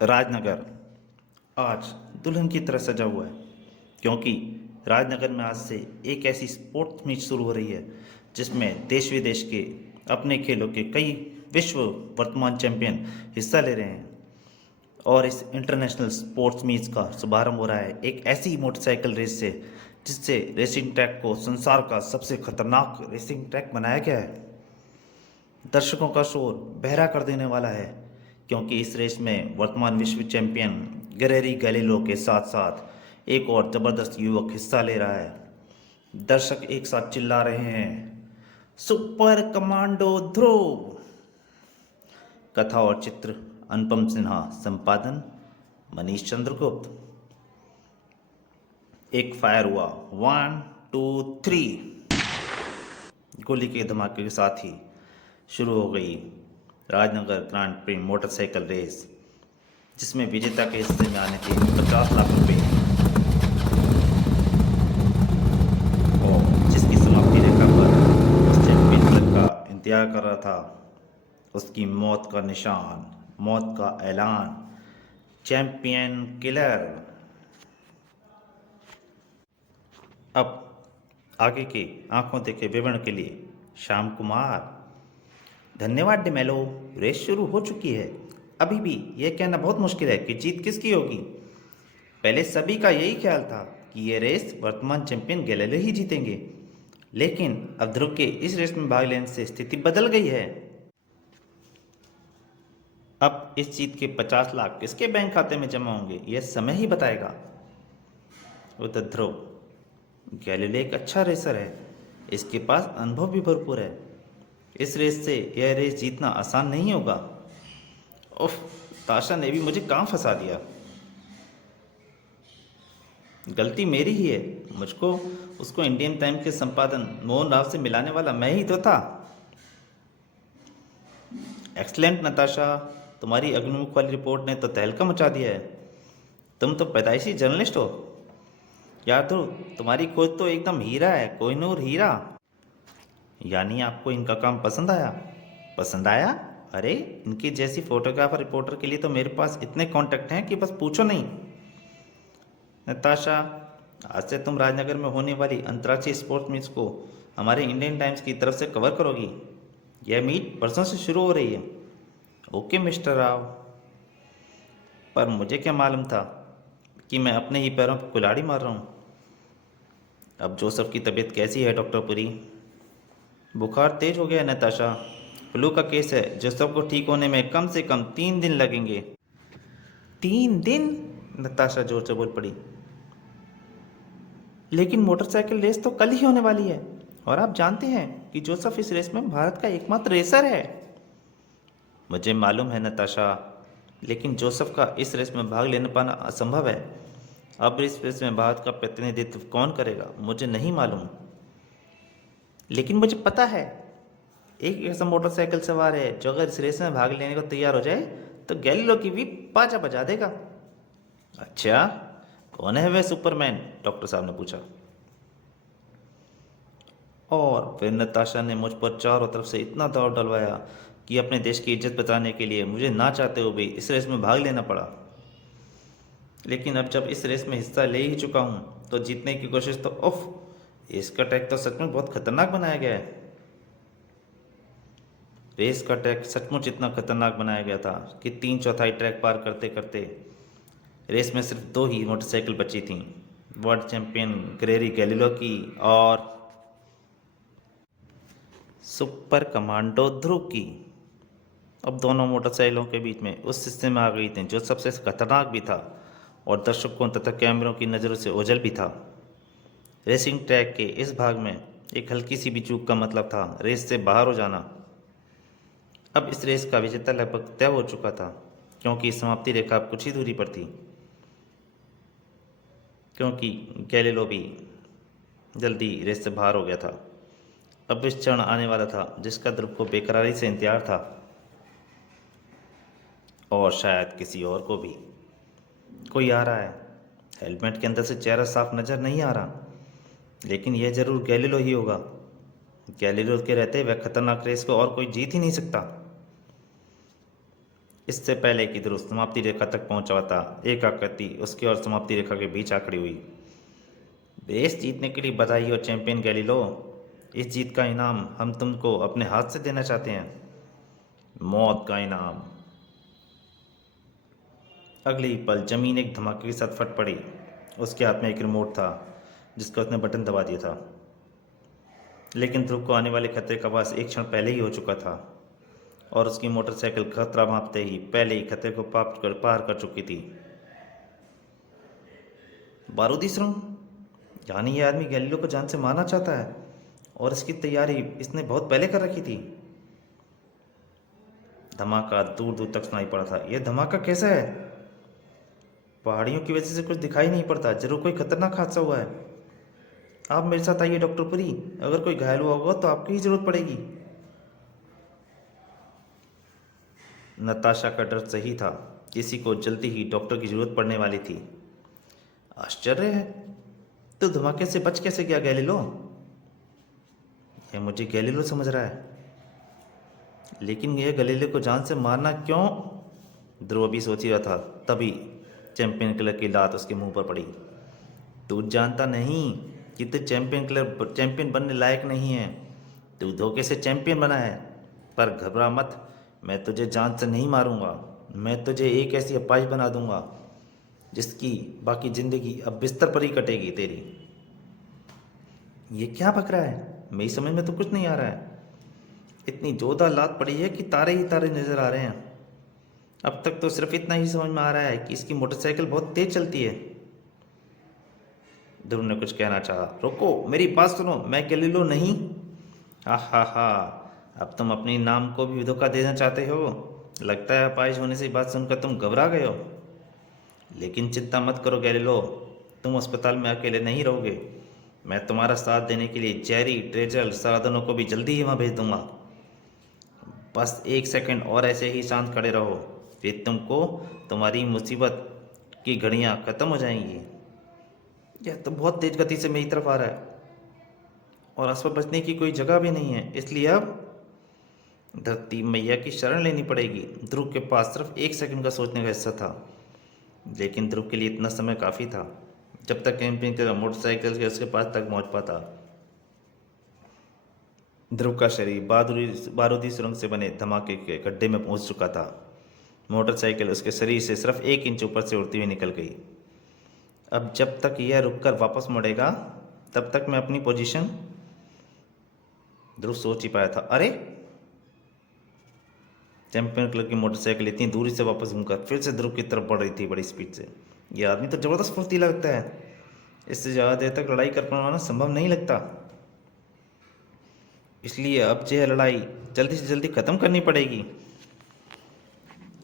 राजनगर आज दुल्हन की तरह सजा हुआ है क्योंकि राजनगर में आज से एक ऐसी स्पोर्ट्स मीट शुरू हो रही है जिसमें देश विदेश के अपने खेलों के कई विश्व वर्तमान चैंपियन हिस्सा ले रहे हैं। और इस इंटरनेशनल स्पोर्ट्स मीट का शुभारंभ हो रहा है एक ऐसी मोटरसाइकिल रेस से जिससे रेसिंग ट्रैक को संसार का सबसे खतरनाक रेसिंग ट्रैक बनाया गया है। दर्शकों का शोर बहरा कर देने वाला है क्योंकि इस रेस में वर्तमान विश्व चैंपियन गिरेरी गैलिलो के साथ साथ एक और जबरदस्त युवक हिस्सा ले रहा है। दर्शक एक साथ चिल्ला रहे हैं, सुपर कमांडो ध्रुव। कथा और चित्र अनुपम सिन्हा, संपादन मनीष चंद्रगुप्त। एक फायर हुआ, 1 2 3। गोली के धमाके के साथ ही शुरू हो गई Rajnagar grand prix motorcycle race, जिसमें विजेता के हिस्से में आने थे 50 लाख रुपए और जिसकी समाप्ति रेखा पर उस चैंपियन लड़का इंतजार कर रहा था, उसकी मौत का निशान, मौत का ऐलान, चैंपियन किलर। अब आगे के आंखों देखे विवरण के लिए श्याम कुमार। धन्यवाद डिमेलो। रेस शुरू हो चुकी है। अभी भी यह कहना बहुत मुश्किल है कि जीत किसकी होगी। पहले सभी का यही ख्याल था कि यह रेस वर्तमान चैंपियन गैलिलो ही जीतेंगे, लेकिन अब ध्रुव के इस रेस में भाग लेने से स्थिति बदल गई है। अब इस जीत के 50 लाख किसके बैंक खाते में जमा होंगे यह समय ही बताएगा। उधर ध्रुव, गैलिलो एक अच्छा रेसर है, इसके पास अनुभव भी भरपूर है। इस रेस से यह रेस जीतना आसान नहीं होगा। उफ, ताशा ने भी मुझे कहाँ फंसा दिया। गलती मेरी ही है। मुझको उसको इंडियन टाइम के संपादन मोहन राव से मिलाने वाला मैं ही तो था। एक्सलेंट नताशा, तुम्हारी अग्निमुख वाली रिपोर्ट ने तो तहलका मचा दिया है। तुम तो पैदाइशी जर्नलिस्ट हो यार। तो तुम्हारी खोज तो एकदम हीरा है, कोहिनूर हीरा। यानी आपको इनका काम पसंद आया? पसंद आया? अरे, इनकी जैसी फोटोग्राफर रिपोर्टर के लिए तो मेरे पास इतने कांटेक्ट हैं कि बस पूछो नहीं। नताशा, आज से तुम राजनगर में होने वाली अंतर्राष्ट्रीय स्पोर्ट्स मीट्स को हमारे इंडियन टाइम्स की तरफ से कवर करोगी। यह मीट परसों से शुरू हो रही है। Okay mister Rao. पर मुझे क्या मालूम था कि मैं अपने ही पैरों पर कुल्हाड़ी मार रहा हूँ। अब जोसेफ की तबीयत कैसी है डॉक्टर पुरी? बुखार तेज हो गया है नताशा। फ्लू का केस है। जोसेफ को ठीक होने में कम से कम 3 दिन लगेंगे। 3 दिन? नताशा जोर से बोल पड़ी। लेकिन मोटरसाइकिल रेस तो कल ही होने वाली है और आप जानते हैं कि जोसेफ इस रेस में भारत का एकमात्र रेसर है। मुझे मालूम है नताशा, लेकिन जोसेफ का इस रेस में भाग लेने पाना असंभव है। अब इस रेस में भारत का प्रतिनिधित्व कौन करेगा मुझे नहीं मालूम, लेकिन मुझे पता है एक ऐसा मोटरसाइकिल सवार है जो अगर इस रेस में भाग लेने को तैयार हो जाए तो गैलिलो की भी बाजा बजा देगा। अच्छा, कौन है वह सुपरमैन? डॉक्टर साहब ने पूछा। और फिर नताशा ने मुझ पर चारों तरफ से इतना दबाव डलवाया कि अपने देश की इज्जत बचाने के लिए मुझे ना चाहते हुए भी इस रेस में भाग लेना पड़ा। लेकिन अब जब इस रेस में हिस्सा ले ही चुका हूँ तो जीतने की कोशिश तो इसका ट्रैक तो सच में बहुत खतरनाक बनाया गया है। रेस का ट्रैक सचमुच इतना खतरनाक बनाया गया था कि 3/4 ट्रैक पार करते करते रेस में सिर्फ 2 ही मोटरसाइकिल बची थीं, वर्ल्ड चैंपियन गिरेरी गैलिलो की और सुपर कमांडो ध्रुव की। अब दोनों मोटरसाइकिलों के बीच में उस हिस्से में आ गई थी जो सबसे खतरनाक भी था और दर्शकों तथा कैमरों की नज़रों से ओझल भी था। रेसिंग ट्रैक के इस भाग में एक हल्की सी भी चूक का मतलब था रेस से बाहर हो जाना। अब इस रेस का विजेता लगभग तय हो चुका था क्योंकि समाप्ति रेखा अब कुछ ही दूरी पर थी, क्योंकि गैलिलो भी जल्दी रेस से बाहर हो गया था। अब इस क्षण आने वाला था जिसका ध्रुव को बेकरारी से इंतजार था और शायद किसी और को भी। कोई आ रहा है। हेलमेट के अंदर से चेहरा साफ नजर नहीं आ रहा, लेकिन यह जरूर गैलिलो ही होगा। गैलिलो के रहते वह खतरनाक रेस को और कोई जीत ही नहीं सकता। इससे पहले कि ध्रुव समाप्ति रेखा तक पहुंचा था, एक आकृति उसके और समाप्ति रेखा के बीच आ खड़ी हुई। रेस जीतने के लिए बधाई हो चैंपियन गैलीलो। इस जीत का इनाम हम तुमको अपने हाथ से देना चाहते हैं, मौत का इनाम। अगले ही पल जमीन एक धमाके के साथ फट पड़ी। उसके हाथ में एक रिमोट था जिसका उसने बटन दबा दिया था, लेकिन ध्रुव को आने वाले खतरे का आभास एक क्षण पहले ही हो चुका था और उसकी मोटरसाइकिल खतरा मापते ही पहले ही खतरे को पार कर चुकी थी। बारूदी सुरंग, यानी ये आदमी गैलीलो को जान से मारना चाहता है और इसकी तैयारी इसने बहुत पहले कर रखी थी। धमाका दूर दूर तक सुनाई पड़ा था। यह धमाका कैसा है? पहाड़ियों की वजह से कुछ दिखाई नहीं पड़ता, जरूर कोई खतरनाक हादसा हुआ है। आप मेरे साथ आइए डॉक्टर पुरी, अगर कोई घायल हुआ होगा तो आपकी ही जरूरत पड़ेगी। नताशा का डर सही था, किसी को जल्दी ही डॉक्टर की जरूरत पड़ने वाली थी। आश्चर्य है, तो धमाके से बच कैसे गया गैलीलो? यह मुझे गैलीलो समझ रहा है, लेकिन यह गैलीलो को जान से मारना क्यों? ध्रुव भी सोच ही रहा था, तभी चैंपियन किलर की लात उसके मुंह पर पड़ी। तू जानता नहीं कि तू चैंपियन बनने लायक नहीं है। तू धोखे से चैंपियन बना है। पर घबरा मत, मैं तुझे जान से नहीं मारूंगा। मैं तुझे एक ऐसी अपाहिज बना दूंगा जिसकी बाकी जिंदगी अब बिस्तर पर ही कटेगी तेरी। ये क्या बक रहा है? मेरी समझ में तो कुछ नहीं आ रहा है। इतनी जोरदार लात पड़ी है कि तारे ही तारे नजर आ रहे हैं। अब तक तो सिर्फ इतना ही समझ में आ रहा है कि इसकी मोटरसाइकिल बहुत तेज चलती है। ध्रुव ने कुछ कहना चाहा। रुको, मेरी बात सुनो, मैं गैलीलो नहीं। हा, अब तुम अपने नाम को भी धोखा देना चाहते हो। लगता है अपाहिज होने से बात सुनकर तुम घबरा गए हो। लेकिन चिंता मत करो गैलीलो, तुम अस्पताल में अकेले नहीं रहोगे। मैं तुम्हारा साथ देने के लिए जेरी, ट्रेजल, साधनों को भी जल्दी ही वहाँ भेज दूंगा। बस एक सेकंड और ऐसे ही शांत खड़े रहो, फिर तुमको तुम्हारी मुसीबत की घड़ियाँ खत्म हो जाएंगी। यह तो बहुत तेज गति से मेरी तरफ आ रहा है और आसपास बचने की कोई जगह भी नहीं है, इसलिए अब धरती मैया की शरण लेनी पड़ेगी। ध्रुव के पास सिर्फ एक सेकंड का सोचने का हिस्सा था, लेकिन ध्रुव के लिए इतना समय काफ़ी था जब तक कैंपिंग कर मोटरसाइकिल के उसके पास तक पहुंच पाता। ध्रुव का शरीर बारूदी सुरंग से बने धमाके के गड्ढे में पहुंच चुका था। मोटरसाइकिल उसके शरीर से सिर्फ 1 इंच ऊपर से उड़ती हुई निकल गई। अब जब तक यह रुककर वापस मुड़ेगा तब तक मैं अपनी पोजीशन, ध्रुव सोच ही पाया था। अरे, चैंपियन कलर की मोटरसाइकिल इतनी दूरी से वापस घूमकर फिर से ध्रुव की तरफ बढ़ रही थी बड़ी स्पीड से। यह आदमी तो जबरदस्त फुर्तीला लगता है। इससे ज़्यादा देर तक लड़ाई कर पाना संभव नहीं लगता, इसलिए अब यह लड़ाई जल्दी से जल्दी ख़त्म करनी पड़ेगी।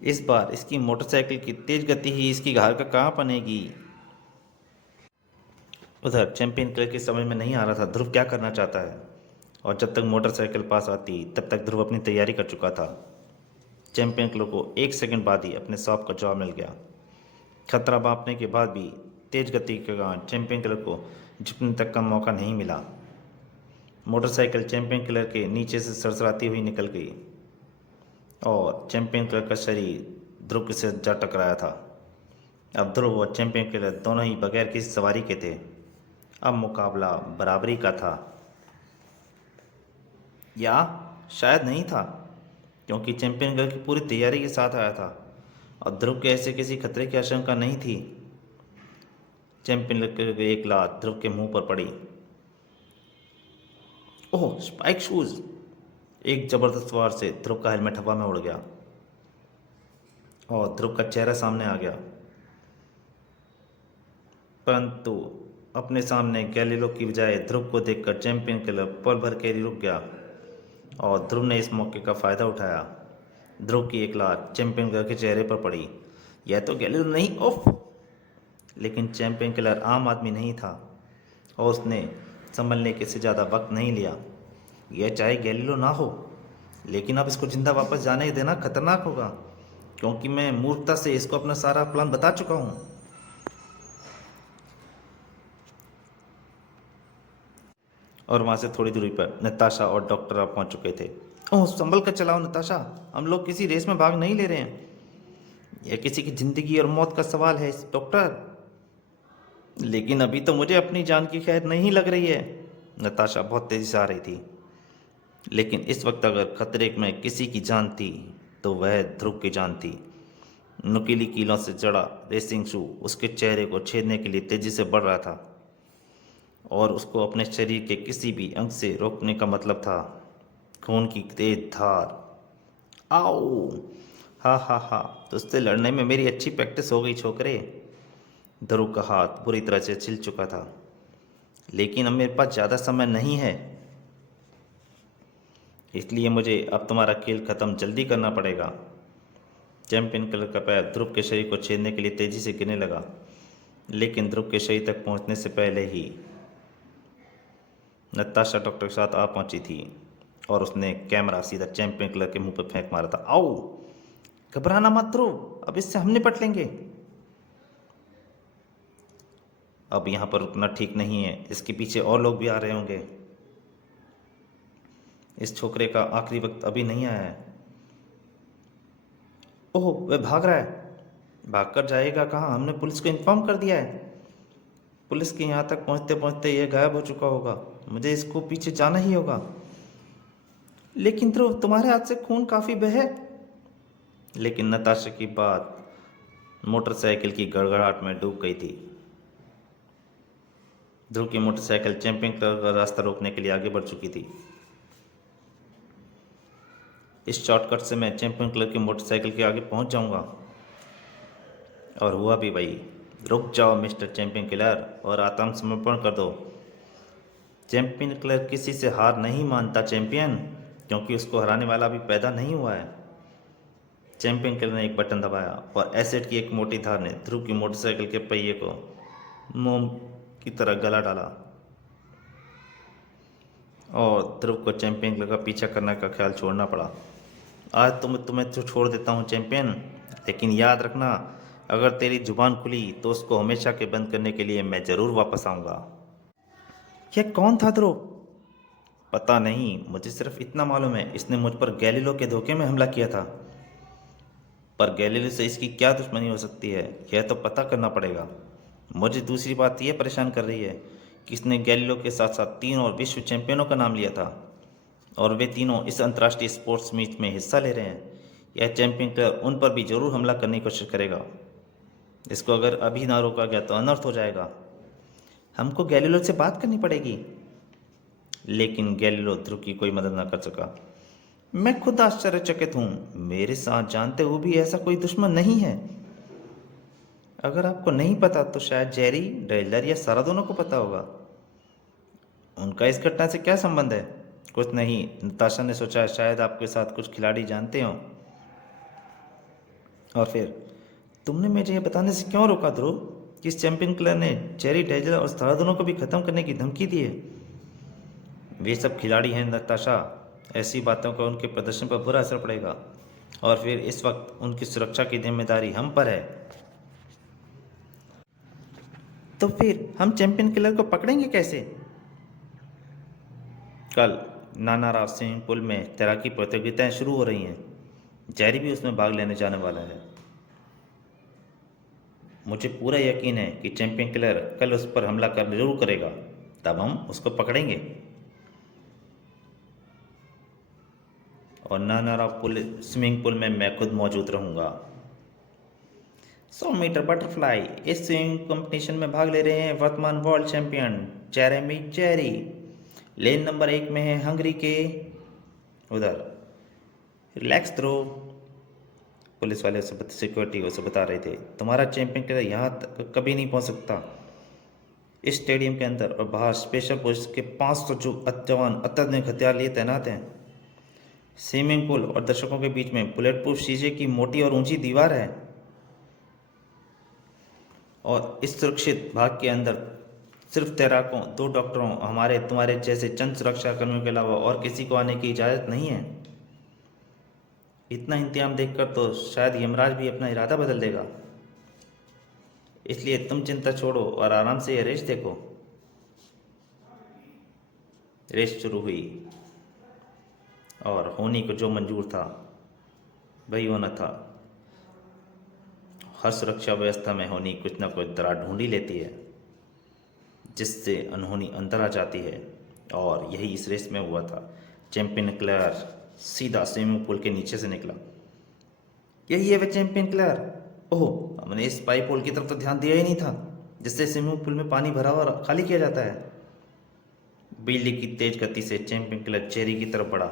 इस बार इसकी मोटरसाइकिल की तेज गति ही इसकी हार का कहाँ बनेगी। उधर चैंपियन कलर की समझ में नहीं आ रहा था ध्रुव क्या करना चाहता है, और जब तक मोटरसाइकिल पास आती तब तक ध्रुव अपनी तैयारी कर चुका था। चैंपियन कलर को 1 सेकंड बाद ही अपने सौंप का जवाब मिल गया। खतरा मापने के बाद भी तेज गति के कारण चैंपियन किलर को झुकने तक का मौका नहीं मिला। मोटरसाइकिल चैंपियन किलर के नीचे से सरसराती हुई निकल गई और चैंपियन किलर का शरीर ध्रुव से जा टकराया था। अब ध्रुव और चैंपियन किलर दोनों ही बगैर किसी सवारी के थे। अब मुकाबला बराबरी का था, या शायद नहीं था, क्योंकि चैंपियन किलर की पूरी तैयारी के साथ आया था और ध्रुव के ऐसे किसी खतरे की आशंका नहीं थी। चैंपियन की एक लात ध्रुव के मुंह पर पड़ी। ओह, स्पाइक शूज! एक जबरदस्त वार से ध्रुव का हेलमेट हवा में उड़ गया और ध्रुव का चेहरा सामने आ गया। परंतु अपने सामने गैलीलो की बजाय ध्रुव को देखकर चैंपियन किलर पल भर के लिए रुक गया और ध्रुव ने इस मौके का फायदा उठाया। ध्रुव की एक लात चैंपियन किलर के चेहरे पर पड़ी। यह तो गैलीलो नहीं, ओफ! लेकिन चैंपियन किलर आम आदमी नहीं था और उसने संभलने के से ज़्यादा वक्त नहीं लिया। यह चाहे गैलीलो ना हो, लेकिन अब इसको जिंदा वापस जाने देना खतरनाक होगा, क्योंकि मैं मूर्खता से इसको अपना सारा प्लान बता चुका हूँ। और वहाँ से थोड़ी दूरी पर नताशा और डॉक्टर आप पहुँच चुके थे। ओह, संभल कर चलाओ नताशा, हम लोग किसी रेस में भाग नहीं ले रहे हैं। यह किसी की जिंदगी और मौत का सवाल है डॉक्टर। लेकिन अभी तो मुझे अपनी जान की खैर नहीं लग रही है। नताशा बहुत तेजी से आ रही थी। लेकिन इस वक्त अगर खतरे में किसी की जान थी तो वह ध्रुव की जान थी। नुकीली कीलों से जड़ा रेसिंग शू उसके चेहरे को छेदने के लिए तेजी से बढ़ रहा था और उसको अपने शरीर के किसी भी अंग से रोकने का मतलब था खून की तेज धार। आओ! हा हा हा, तुझसे लड़ने में मेरी अच्छी प्रैक्टिस हो गई छोकरे। ध्रुव का हाथ बुरी तरह से छिल चुका था। लेकिन अब मेरे पास ज़्यादा समय नहीं है, इसलिए मुझे अब तुम्हारा खेल ख़त्म जल्दी करना पड़ेगा। चैंपियन कलर का पैर ध्रुव के शरीर को छेदने के लिए तेजी से गिरने लगा, लेकिन ध्रुव के शरीर तक पहुंचने से पहले ही नताशा डॉक्टर के साथ आ पहुंची थी और उसने कैमरा सीधा चैंपियन कलर के मुंह पर फेंक मारा था। आओ! घबराना मत ध्रुव, अब इससे हम निपट लेंगे। अब यहाँ पर रुकना ठीक नहीं है, इसके पीछे और लोग भी आ रहे होंगे। इस छोकरे का आखिरी वक्त अभी नहीं आया है। ओह, वह भाग रहा है। भागकर जाएगा कहाँ? हमने पुलिस को इन्फॉर्म कर दिया है। पुलिस के यहाँ तक पहुँचते पहुँचते यह गायब हो चुका होगा। मुझे इसको पीछे जाना ही होगा। लेकिन ध्रुव, तुम्हारे हाथ से खून काफ़ी बहे। लेकिन नताशा की बात मोटरसाइकिल की गड़गड़ाहट में डूब गई थी। ध्रुव की मोटरसाइकिल चैंपियन कलर का रास्ता रोकने के लिए आगे बढ़ चुकी थी। इस शॉर्टकट से मैं चैंपियन कलर की मोटरसाइकिल के आगे पहुंच जाऊंगा। और हुआ भी वही। रुक जाओ मिस्टर चैंपियन किलर और आत्मसमर्पण कर दो। चैंपियन किलर किसी से हार नहीं मानता चैंपियन, क्योंकि उसको हराने वाला अभी पैदा नहीं हुआ है। चैंपियन किलर ने एक बटन दबाया और एसिड की एक मोटी धार ने ध्रुव की मोटरसाइकिल के पहिए को मोम की तरह गला डाला और ध्रुव को चैंपियन किलर का पीछा करने का ख्याल छोड़ना पड़ा। आज तुम्हें तो छोड़ देता हूँ चैंपियन, लेकिन याद रखना, अगर तेरी जुबान खुली तो उसको हमेशा के बंद करने के लिए मैं ज़रूर वापस आऊँगा। यह कौन था ध्रुव? पता नहीं, मुझे सिर्फ इतना मालूम है, इसने मुझ पर गैलीलो के धोखे में हमला किया था। पर गैलीलो से इसकी क्या दुश्मनी हो सकती है, यह तो पता करना पड़ेगा। मुझे दूसरी बात यह परेशान कर रही है कि इसने गैलीलो के साथ साथ 3 और विश्व चैंपियनों का नाम लिया था और वे तीनों इस अंतर्राष्ट्रीय स्पोर्ट्स मीट में हिस्सा ले रहे हैं। यह चैंपियन क्लब उन पर भी जरूर हमला करने की कोशिश करेगा। इसको अगर अभी ना रोका गया तो अनर्थ हो जाएगा। हमको गैलीलो से बात करनी पड़ेगी। लेकिन गैलीलो ध्रुव की कोई मदद ना कर सका। मैं खुद आश्चर्यचकित हूँ, मेरे साथ जानते हुए भी ऐसा कोई दुश्मन नहीं है। अगर आपको नहीं पता तो शायद जेरी, डेलर या सारा दोनों को पता होगा। उनका इस घटना से क्या संबंध है? कुछ नहीं, नताशा ने सोचा शायद आपके साथ कुछ खिलाड़ी जानते हों। और फिर तुमने मुझे ये बताने से क्यों रोका ध्रुव कि इस चैंपियन क्लर ने जेरी, डेजलर और सारा दोनों को भी ख़त्म करने की धमकी दी है? वे सब खिलाड़ी हैं नताशा, ऐसी बातों का उनके प्रदर्शन पर बुरा असर पड़ेगा और फिर इस वक्त उनकी सुरक्षा की जिम्मेदारी हम पर है। तो फिर हम चैंपियन किलर को पकड़ेंगे कैसे? कल नाना राव स्विमिंग पूल में तैराकी प्रतियोगिताएं शुरू हो रही हैं। जेरी भी उसमें भाग लेने जाने वाला है। मुझे पूरा यकीन है कि चैंपियन किलर कल उस पर हमला कर जरूर करेगा, तब हम उसको पकड़ेंगे। और नाना राव पुल स्विमिंग पूल में मैं खुद मौजूद रहूंगा। 100 मीटर बटरफ्लाई इस स्विमिंग कंपटीशन में भाग ले रहे हैं वर्तमान world champion Jeremy Jerry. Lane number 1 में है हंगरी के उधर। रिलैक्स ध्रुव, पुलिस वाले सिक्योरिटी उसे बता रहे थे। तुम्हारा चैंपियन किलर यहाँ तक कभी नहीं पहुँच सकता। इस स्टेडियम के अंदर और बाहर स्पेशल पुलिस के 500 जवान अत्याधुनिक हथियार लिए तैनात हैं। स्विमिंग पूल और दर्शकों के बीच में बुलेट प्रूफ शीशे की मोटी और ऊंची दीवार है और इस सुरक्षित भाग के अंदर सिर्फ तैराकों, 2 डॉक्टरों, हमारे तुम्हारे जैसे चंद सुरक्षाकर्मियों के अलावा और किसी को आने की इजाज़त नहीं है। इतना इंतजाम देखकर तो शायद यमराज भी अपना इरादा बदल देगा। इसलिए तुम चिंता छोड़ो और आराम से यह रेस देखो। रेस शुरू हुई और होनी को जो मंजूर था वही होना था। हर सुरक्षा व्यवस्था में होनी कुछ ना कुछ दरार ढूंढ ही लेती है, जिससे अनहोनी अंदर आ जाती है। और यही इस रेस में हुआ था। चैंपियन क्लेयर सीधा स्विमिंग पूल के नीचे से निकला। यही है वह चैंपियन क्लेयर। ओह, हमने इस पाइप होल की तरफ तो ध्यान दिया ही नहीं था, जिससे स्विमिंग पूल में पानी भरा हुआ खाली किया जाता है। बिजली की तेज गति से चैंपियन क्लेयर चेरी की तरफ बढ़ा।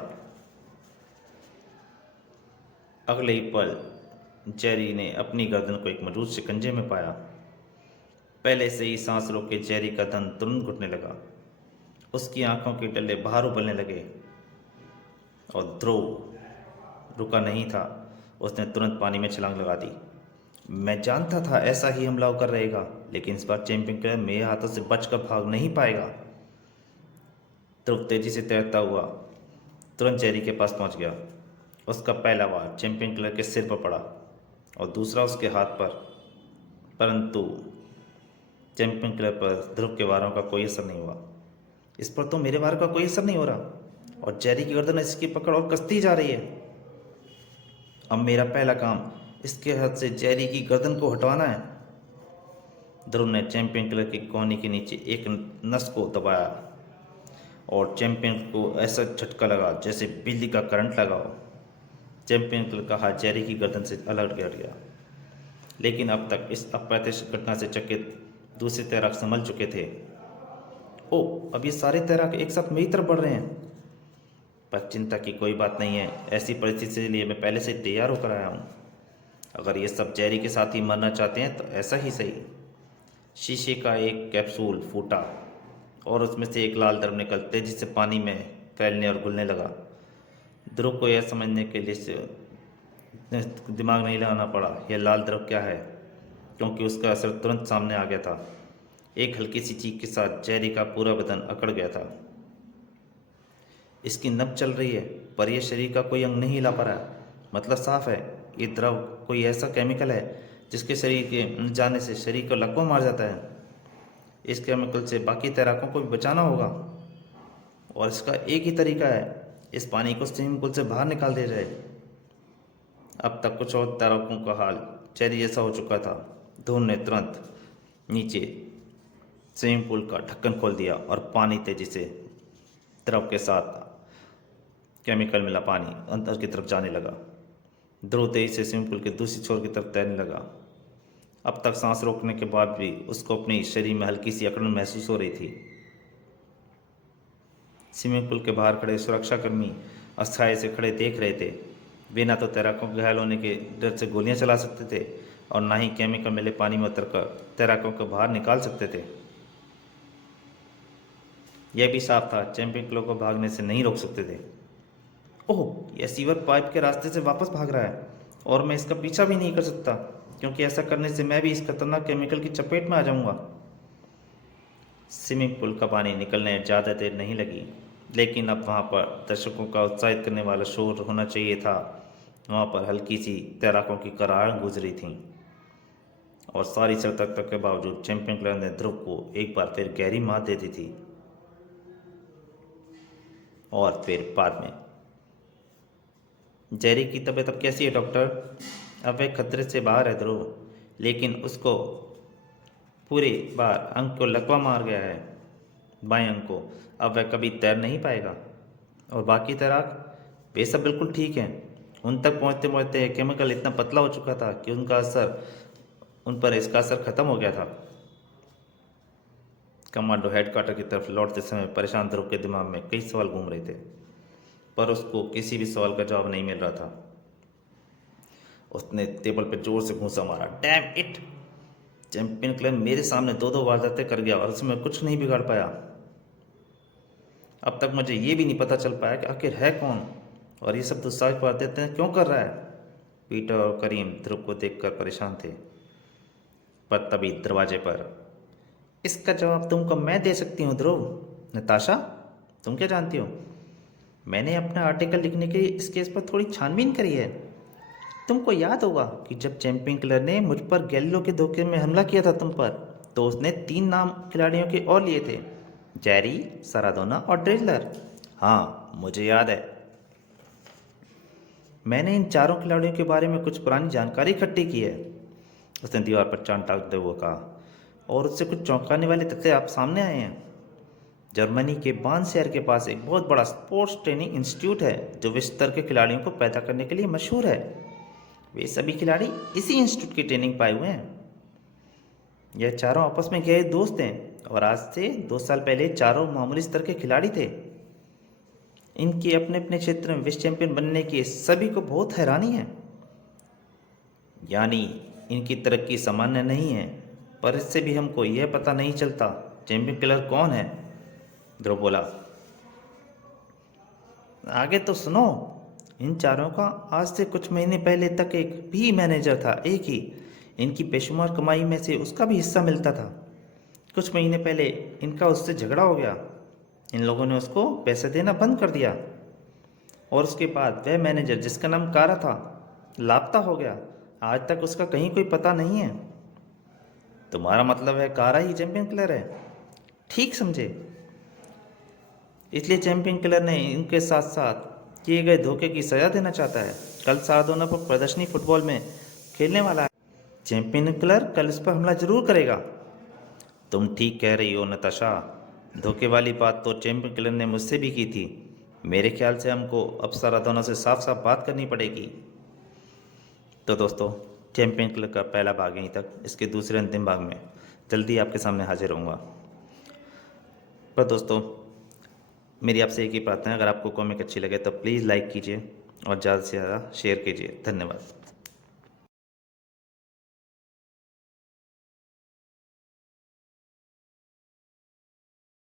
अगले ही पल जेरी ने अपनी गर्दन को एक मजबूत शिकंजे में पाया। पहले से ही सांस रोके जेरी का धन तुरंत घुटने लगा। उसकी आंखों के डल्ले बाहर उबलने लगे। और ध्रुव रुका नहीं था। उसने तुरंत पानी में छलांग लगा दी। मैं जानता था ऐसा ही हमला कर रहेगा, लेकिन इस बार चैंपियन क्लेयर मेरे हाथों से बचकर भाग नहीं पाएगा। ध्रुव तेजी से तैरता हुआ तुरंत जेरी के पास पहुंच गया। उसका पहला वार चैंपियन क्लेयर के सिर पर पड़ा और दूसरा उसके हाथ पर, परंतु चैंपियन क्लेयर पर ध्रुव के वारों का कोई असर नहीं हुआ। इस पर तो मेरे वार का कोई असर नहीं हो रहा और जेरी की गर्दन इसकी पकड़ और कसती जा रही है। अब मेरा पहला काम इसके हाथ से जेरी की गर्दन को हटवाना है। ध्रुव ने चैंपियन क्लेयर की कोहनी के नीचे एक नस को दबाया और चैंपियन को ऐसा झटका लगा जैसे बिजली का करंट लगा हो। चैंपियन क्लेयर का हाथ जेरी की गर्दन से अलग गिर गया, लेकिन अब तक इस अप्रत्याशित घटना से चकित दूसरे तैराक संभल चुके थे। ओ, अब ये सारे तैराक एक साथ मेरी तरफ बढ़ रहे हैं। पर चिंता की कोई बात नहीं है, ऐसी परिस्थिति के लिए मैं पहले से तैयार होकर आया हूँ। अगर ये सब जेरी के साथ ही मरना चाहते हैं तो ऐसा ही सही। शीशे का एक कैप्सूल फूटा और उसमें से एक लाल द्रव निकल तेजी से पानी में फैलने और घुलने लगा। ध्रुव को यह समझने के लिए दिमाग नहीं लगाना पड़ा यह लाल द्रव क्या है, क्योंकि उसका असर तुरंत सामने आ गया था। एक हल्की सी चीख के साथ जेरी का पूरा बदन अकड़ गया था। इसकी नब्ज चल रही है, पर यह शरीर का कोई अंग नहीं हिला पा रहा है। मतलब साफ है, ये द्रव कोई ऐसा केमिकल है जिसके शरीर के जाने से शरीर को लकवा मार जाता है। इस केमिकल से बाकी तैराकों को भी बचाना होगा और इसका एक ही तरीका है, इस पानी को स्विमिंग पूल से बाहर निकाल दिया जाए। अब तक कुछ और तैराकों का हाल जेरी जैसा हो चुका था। ध्रुव ने तुरंत नीचे स्विमिंग पूल का ढक्कन खोल दिया और पानी तेजी से द्रव के साथ केमिकल मिला पानी अंदर की तरफ जाने लगा। ध्रुव तेजी से स्विमिंग पूल के दूसरी छोर की तरफ तैरने लगा। अब तक सांस रोकने के बाद भी उसको अपने शरीर में हल्की सी अकड़न महसूस हो रही थी। स्विमिंग पूल के बाहर खड़े सुरक्षाकर्मी अस्थायी से खड़े देख रहे थे। वे ना तो तैराकों के घायल होने के डर से गोलियां चला सकते थे और ना ही केमिकल मिले पानी में उतरकर तैराकों को बाहर निकाल सकते थे। यह भी साफ था, चैंपियन क्लेयर को भागने से नहीं रोक सकते थे। ओह, यह सीवर पाइप के रास्ते से वापस भाग रहा है और मैं इसका पीछा भी नहीं कर सकता, क्योंकि ऐसा करने से मैं भी इस खतरनाक केमिकल की चपेट में आ जाऊंगा। स्विमिंग पूल का पानी निकलने ज़्यादा देर नहीं लगी, लेकिन अब वहाँ पर दर्शकों का उत्साहित करने वाला शोर होना चाहिए था। वहाँ पर हल्की सी तैराकों की करार गुजरी थी और सारी सतर्कता के बावजूद चैंपियन क्लेयर ने ध्रुव को एक बार फिर गहरी मात दे दी थी। और फिर बाद में जेरी की तबीयत अब कैसी है डॉक्टर? अब वह खतरे से बाहर है ध्रुव, लेकिन उसको पूरी बार अंक को लकवा मार गया है, बाएं अंक को। अब वह कभी तैर नहीं पाएगा। और बाकी तैराक वे सब बिल्कुल ठीक हैं। उन तक पहुंचते पहुंचते केमिकल इतना पतला हो चुका था कि उन पर इसका असर खत्म हो गया था। कमांडो हेडक्वार्टर की तरफ लौटते समय परेशान ध्रुव के दिमाग में कई सवाल घूम रहे थे, पर उसको किसी भी सवाल का जवाब नहीं मिल रहा था। उसने टेबल पर जोर से घूंसा मारा। Damn it! चैंपियन क्लेयर मेरे सामने दो वारदातें कर गया और उसमें कुछ नहीं बिगाड़ पाया। अब तक मुझे ये भी नहीं पता चल पाया कि आखिर है कौन और ये सब दुस्साहस वारदातें क्यों कर रहा है। पीटर और करीम ध्रुव को देखकर परेशान थे, पर तभी दरवाजे पर, इसका जवाब तुमको मैं दे सकती हूँ ध्रुव। नताशा, तुम क्या जानती हो? मैंने अपना आर्टिकल लिखने के इस केस पर थोड़ी छानबीन करी है। तुमको याद होगा कि जब चैंपियन क्लेयर ने मुझ पर गैलीलियो के धोखे में हमला किया था तुम पर, तो उसने 3 नाम खिलाड़ियों के और लिए थे, जेरी, सारादोना और ड्रिजलर। हाँ, मुझे याद है। मैंने इन चारों खिलाड़ियों के बारे में कुछ पुरानी जानकारी इकट्ठी की है उसने दीवार पर चांद टाकते हुए कहा। और उससे कुछ चौंकाने वाले तथ्य आप सामने आए हैं। जर्मनी के बान शहर के पास एक बहुत बड़ा स्पोर्ट्स ट्रेनिंग इंस्टीट्यूट है जो विश्व स्तर के खिलाड़ियों को पैदा करने के लिए मशहूर है। वे सभी खिलाड़ी इसी इंस्टीट्यूट की ट्रेनिंग पाए हुए हैं। यह चारों आपस में गहरे दोस्त हैं और आज से 2 साल पहले चारों मामूली स्तर के खिलाड़ी थे। इनके अपने अपने क्षेत्र में विश्व चैंपियन बनने की सभी को बहुत हैरानी है। यानी इनकी तरक्की सामान्य नहीं है, पर इससे भी हमको यह पता नहीं चलता चैंपियन किलर कौन है। ध्रुव बोला। आगे तो सुनो। इन चारों का आज से कुछ महीने पहले तक एक भी मैनेजर था, एक ही। इनकी बेशुमार कमाई में से उसका भी हिस्सा मिलता था। कुछ महीने पहले इनका उससे झगड़ा हो गया। इन लोगों ने उसको पैसे देना बंद कर दिया और उसके बाद वह मैनेजर जिसका नाम कारा था लापता हो गया। आज तक उसका कहीं कोई पता नहीं है। तुम्हारा मतलब है कारा ही चैंपियन किलर है? ठीक समझे। इसलिए चैंपियन किलर ने इनके साथ साथ किए गए धोखे की सजा देना चाहता है। कल सारदोना पर प्रदर्शनी फुटबॉल में खेलने वाला है। चैंपियन किलर कल इस पर हमला जरूर करेगा। तुम ठीक कह रही हो नताशा। धोखे वाली बात तो चैंपियन किलर ने मुझसे भी की थी। मेरे ख्याल से हमको अब सारदोना से साफ साफ बात करनी पड़ेगी। तो दोस्तों, चैंपियन किलर का पहला भाग यहीं तक। इसके दूसरे अंतिम भाग में जल्दी आपके सामने हाजिर होऊंगा। पर दोस्तों, मेरी आपसे एक ही प्रार्थना है, अगर आपको कॉमिक अच्छी लगे तो प्लीज़ लाइक कीजिए और ज़्यादा से ज़्यादा शेयर कीजिए। धन्यवाद।